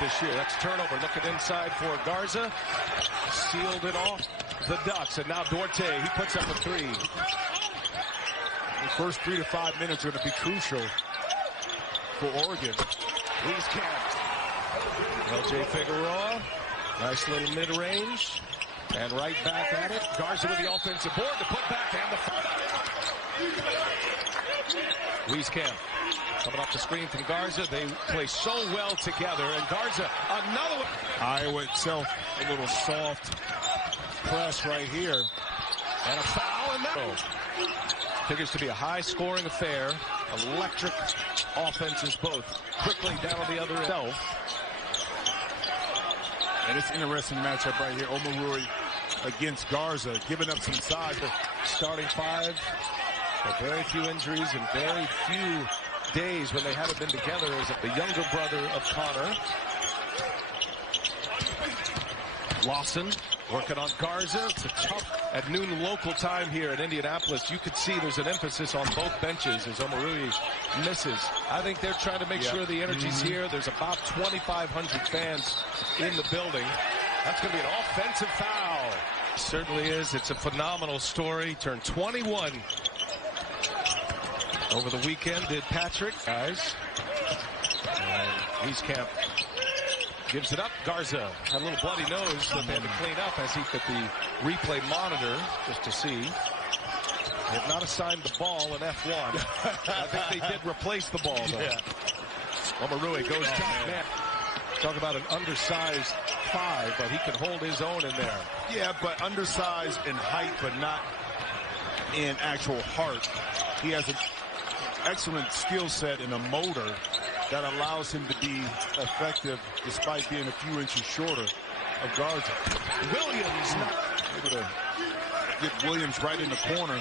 this year. That's turnover. Looking inside for Garza. Sealed it off the Ducks. And now Duarte, he puts up a three. The first 3 to 5 minutes are going to be crucial for Oregon. Wieskamp. LJ Figueroa. Nice little mid-range. And right back at it. Garza with the offensive board. The putback and the Wieskamp. Coming off the screen from Garza. They play so well together. And Garza, another one. Iowa itself, a little soft press right here. And a foul in that. Figures to be a high-scoring affair. Electric offenses both. Quickly down on the other end. And it's an interesting matchup right here. Omarui against Garza, giving up some size. Starting five. But very few injuries and very few days when they haven't been together as the younger brother of Connor. Lawson working on Garza. It's a tough at noon local time here in Indianapolis. You could see there's an emphasis on both benches as Omarui misses. I think they're trying to make sure the energy's here. There's about 2,500 fans in the building. That's going to be an offensive foul. Certainly is. It's a phenomenal story. Turned 21 over the weekend, did Patrick. Guys. And Wieskamp gives it up. Garza had a little bloody nose that they had to clean up as he put the replay monitor just to see. They have not assigned the ball in F1. I think they did replace the ball, though. Yeah. Omarui goes top man. Talk about an undersized 5, but he can hold his own in there. Yeah, but undersized in height, but not in actual heart. He has an excellent skill set and a motor that allows him to be effective despite being a few inches shorter of Garza. Williams not able to get Williams right in the corner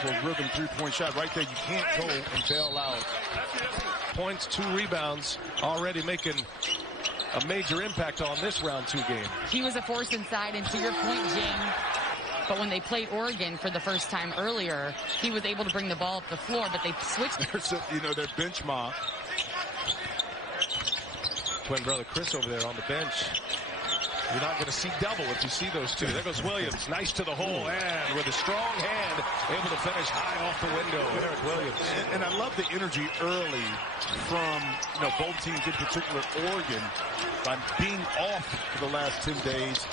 for a rhythm three-point shot. Right there, you can't go and bail out. Points, 2 rebounds, already making a major impact on this round 2 game. He was a force inside, and to your point, Jim, but when they played Oregon for the first time earlier, he was able to bring the ball up the floor, but they switched. Their bench mob. Twin brother Chris over there on the bench. You're not going to see double if you see those two. There goes Williams. Nice to the hole. And with a strong hand, able to finish high off the window. Eric Williams. And I love the energy early from both teams, in particular Oregon, by being off for the last 10 days.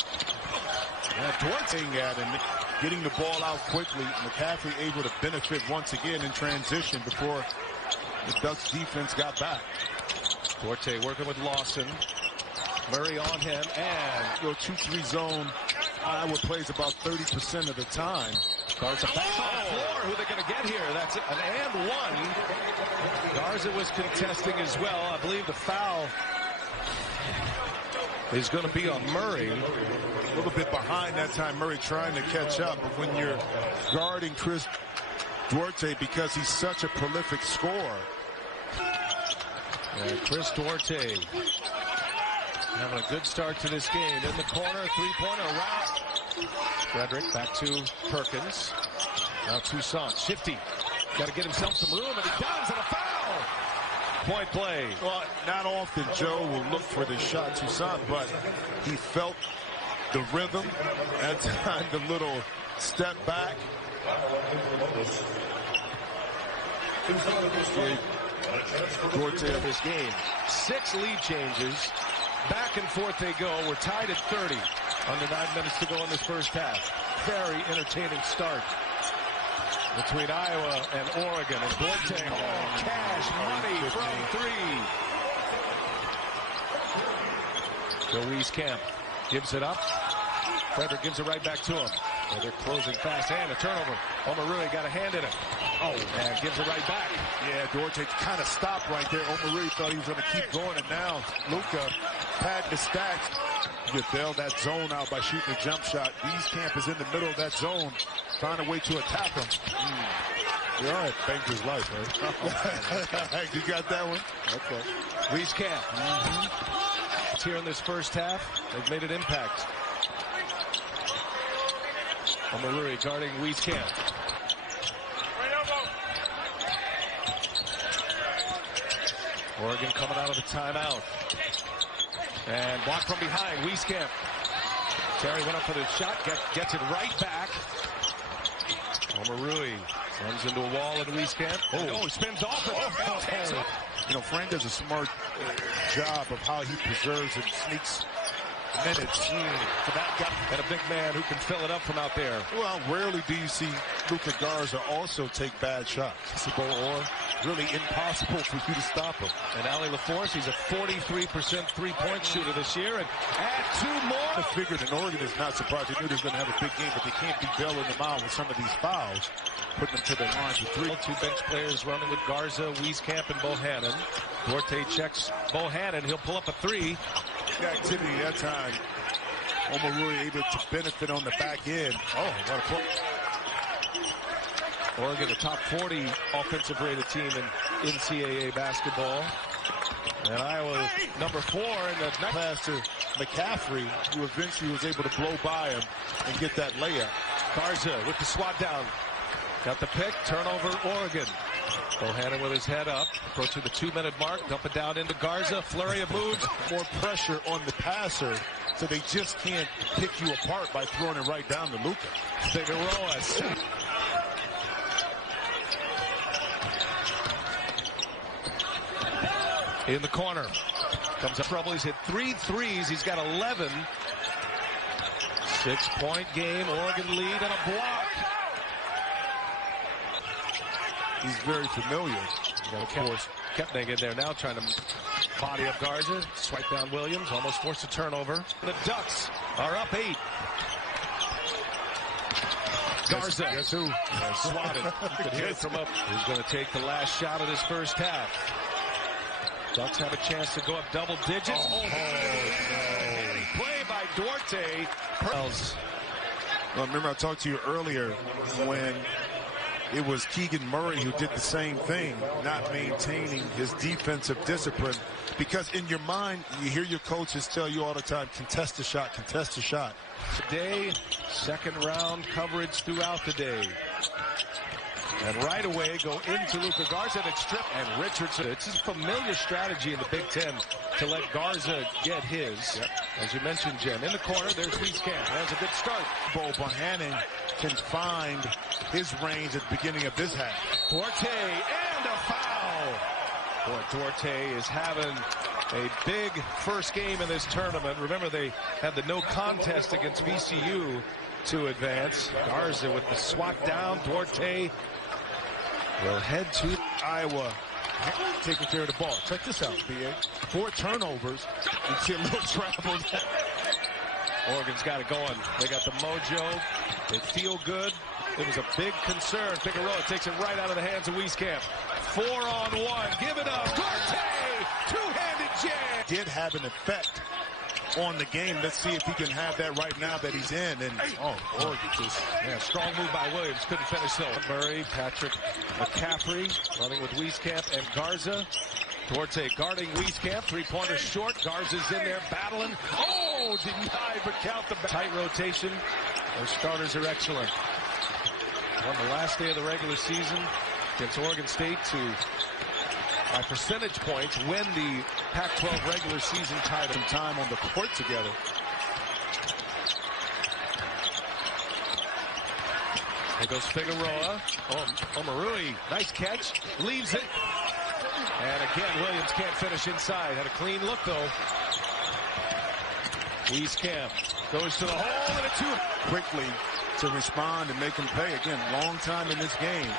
Duarte at and getting the ball out quickly. McCaffrey able to benefit once again in transition before the Ducks defense got back. Duarte working with Lawson. Murray on him, and 2-3 zone. Iowa plays about 30% of the time. Garza back on the floor. Who are they going to get here? That's an and one. Garza was contesting as well. I believe the foul is going to be on Murray. A little bit behind that time. Murray trying to catch up, but when you're guarding Chris Duarte because he's such a prolific scorer. And Chris Duarte having a good start to this game. In the corner, three-pointer around. Frederick back to Perkins. Now Toussaint. Shifty. Got to get himself some room, and he does, and a foul. Point play. Well, not often Joe will look for the shot, Toussaint, but he felt the rhythm. That time, the little step back. Duarte of this game. 6 lead changes. Back and forth they go. We're tied at 30. Under 9 minutes to go in this first half. Very entertaining start between Iowa and Oregon. And Duarte, cash money from 3. So Wieskamp gives it up. Frederick gives it right back to him. And they're closing fast. And a turnover. Omarui got a hand in it. And gives it right back. Yeah, Duarte kind of stopped right there. Omarui thought he was going to keep going, and now Luka had the stacks. You bail that zone out by shooting a jump shot. Wieskamp is in the middle of that zone, find a way to attack him. You're all right, Banker's life, right? You got that one? Okay. Wieskamp. It's here in this first half. They've made an impact. Omarui guarding Wieskamp. Oregon coming out of the timeout. And blocked from behind. Wieskamp. Terry went up for the shot. Gets it right back. Omarui runs into a wall at Wieskamp. Oh, he spins off it. You know, Frank does a smart job of how he preserves and sneaks minutes for that guy. And a big man who can fill it up from out there. Well, rarely do you see Luka Garza also take bad shots. Or really impossible for you to stop him. And Ali LaForce, he's a 43% three-point shooter this year. And add two more. I figured in Oregon is not surprised. They knew they was going to have a big game, but they can't be bailing them out with some of these fouls, putting them to their lines with three. Two bench players running with Garza, Wieskamp, and Bohannon. Duarte checks Bohannon. He'll pull up a three. The activity that time. Omarui able to benefit on the back end. Oh, what a point. Oregon, the top 40 offensive rated team in NCAA basketball. And Iowa, number 4 in the pass to McCaffrey, who eventually was able to blow by him and get that layup. Garza with the swat down. Got the pick, turnover, Oregon. Bohannon with his head up, approaching the 2-minute mark, dump it down into Garza, flurry of moves. More pressure on the passer, so they just can't pick you apart by throwing it right down to Luka. Figueroa. In the corner. Comes up trouble. He's hit 3 threes. He's got 11. 6-point game. Oregon lead and a block. He's very familiar. Of course, Kepning in there now trying to body up Garza. Swipe down Williams. Almost forced a turnover. The Ducks are up 8. Garza. Guess who? Swatted. You could hear it from up. He's going to take the last shot of this first half. Ducks have a chance to go up double digits. Oh, no. Play by Duarte. Well, remember I talked to you earlier when it was Keegan Murray who did the same thing, not maintaining his defensive discipline. Because in your mind, you hear your coaches tell you all the time, contest the shot, contest the shot. Today, second round coverage throughout the day. And right away go into Luka Garza and strip and Richardson. It's a familiar strategy in the Big Ten to let Garza get his. Yep. As you mentioned, Jim, in the corner, there's Wieskamp. That's a good start. Bohannon can find his range at the beginning of this half. Duarte and a foul. Boy, Duarte is having a big first game in this tournament. Remember, they had the no contest against VCU to advance. Garza with the swat down. Duarte will head to Iowa, taking care of the ball. Check this out, B.A. 4 turnovers. You see a little travel. Oregon's got it going. They got the mojo. They feel good. It was a big concern. Figueroa takes it right out of the hands of Wieskamp. 4-on-1. Give it up. Duarte! Two-handed jam. Did have an effect on the game. Let's see if he can have that right now that he's in. And Oregon just strong move by Williams. Couldn't finish though. Murray, Patrick McCaffrey running with Wieskamp and Garza. Duarte guarding Wieskamp. 3-pointer short. Garza's in there battling. Oh, denied, but count the tight rotation. Those starters are excellent. On the last day of the regular season against Oregon State to, by percentage points, win the Pac-12 regular season title. Some time on the court together. There goes Figueroa. Omarui, nice catch, leaves it. And again, Williams can't finish inside. Had a clean look, though. Wieskamp goes to the hole and a 2. Quickly to respond and make him pay. Again, long time in this game.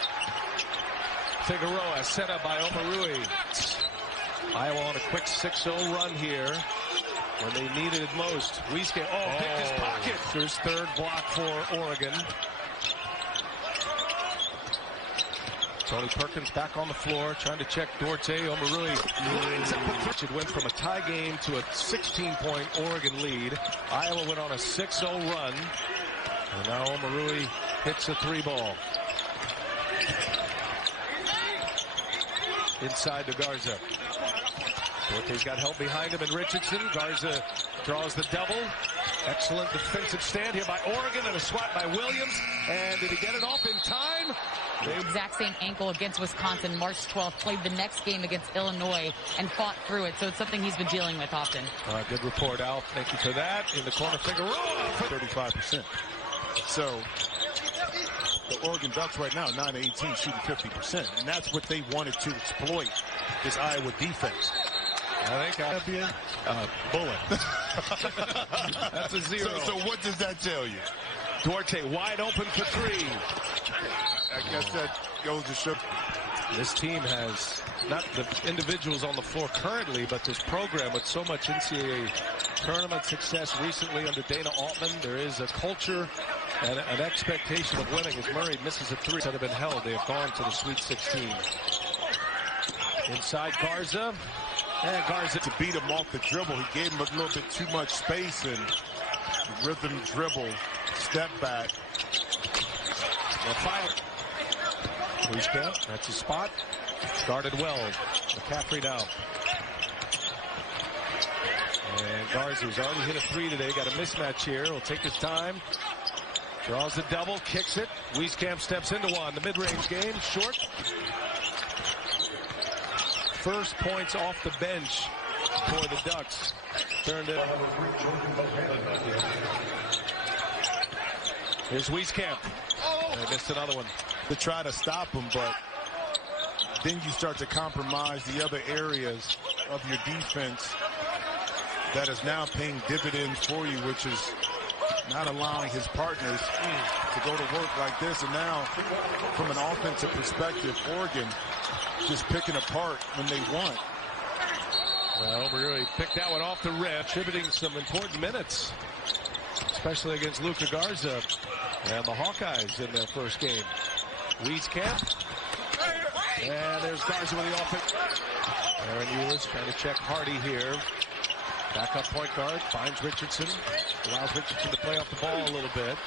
Figueroa set up by Omarui. Iowa on a quick 6-0 run here when they needed it most. Wieskamp, picked his pocket. There's third block for Oregon. Tony Perkins back on the floor, trying to check Duarte. Omarui lines up with Richard. Went from a tie game to a 16-point Oregon lead. Iowa went on a 6-0 run. And now Omarui hits a 3-ball. Inside to Garza. Duarte's got help behind him and Richardson. Garza draws the double. Excellent defensive stand here by Oregon and a swat by Williams. And did he get it off in time? The exact same ankle against Wisconsin March 12th, played the next game against Illinois and fought through it. So it's something he's been dealing with often. Good report, Al. Thank you for that. In the corner, Figueroa. 35%. So the Oregon Ducks right now, 9-18, shooting 50%. And that's what they wanted to exploit, this Iowa defense. I think I'll be a bullet. That's a 0. So what does that tell you? Duarte wide open for 3. I guess that goes to show. This team has not the individuals on the floor currently, but this program with so much NCAA tournament success recently under Dana Altman. There is a culture and an expectation of winning. As Murray misses a 3 that have been held, they have gone to the Sweet 16. Inside Garza. And Garza to beat him off the dribble. He gave him a little bit too much space, and rhythm dribble, step back. The final. Wieskamp, that's his spot. Started well. McCaffrey now. And Garza's already hit a 3 today. Got a mismatch here. He'll take his time. Draws the double, kicks it. Wieskamp steps into one. The mid-range game, short. First points off the bench for the Ducks. Turned it. Here's Wieskamp. They missed another one. To try to stop him, but then you start to compromise the other areas of your defense that is now paying dividends for you, which is not allowing his partners to go to work like this. And now, from an offensive perspective, Oregon just picking apart when they want. Well, we really picked that one off the rip, contributing some important minutes, especially against Luka Garza and the Hawkeyes in their first game. Wieskamp. And there's Garza with the offense. Aaron Eulis trying to check Hardy here. Backup point guard, finds Richardson. Allows Richardson to play off the ball a little bit.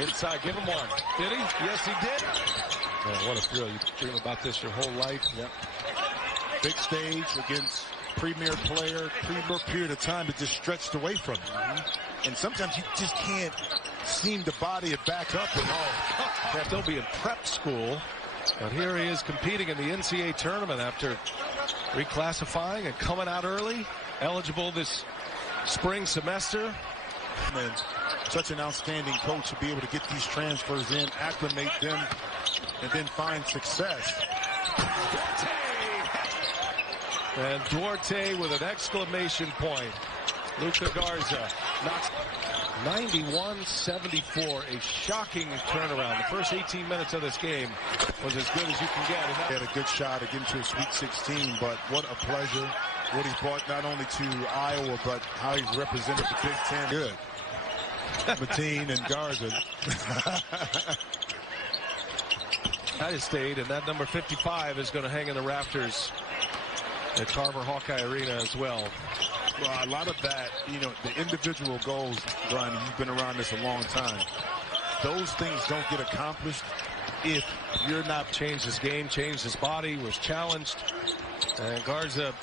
Inside, give him one. Did he? Yes, he did. Man, what a thrill. You dream about this your whole life. Yep. Big stage against premier player, premier period of time that just stretched away from him. And sometimes you just can't seem to body it back up at all. Yeah, they'll be in prep school. But here he is competing in the NCAA tournament after reclassifying and coming out early. Eligible this spring semester. And such an outstanding coach to be able to get these transfers in, acclimate them, and then find success. And Duarte with an exclamation point. Luka Garza knocks 91-74, a shocking turnaround. The first 18 minutes of this game was as good as you can get. And he had a good shot at getting to a Sweet 16, but what a pleasure. What he's brought not only to Iowa, but how he's represented the Big Ten. Good. Mateen and Garza. United State, and that number 55 is going to hang in the rafters at Carver Hawkeye Arena as well. Well, a lot of that, you know, the individual goals, Brian, you've been around this a long time. Those things don't get accomplished if you're not. Changed his game, changed his body, was challenged. And Garza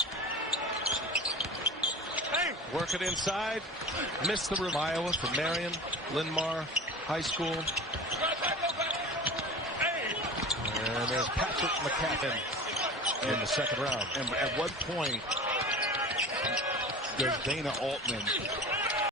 working inside. Missed the room. Iowa from Marion, Linn-Mar High School. And there's Patrick McCaffrey in the second round. And at what point does Dana Altman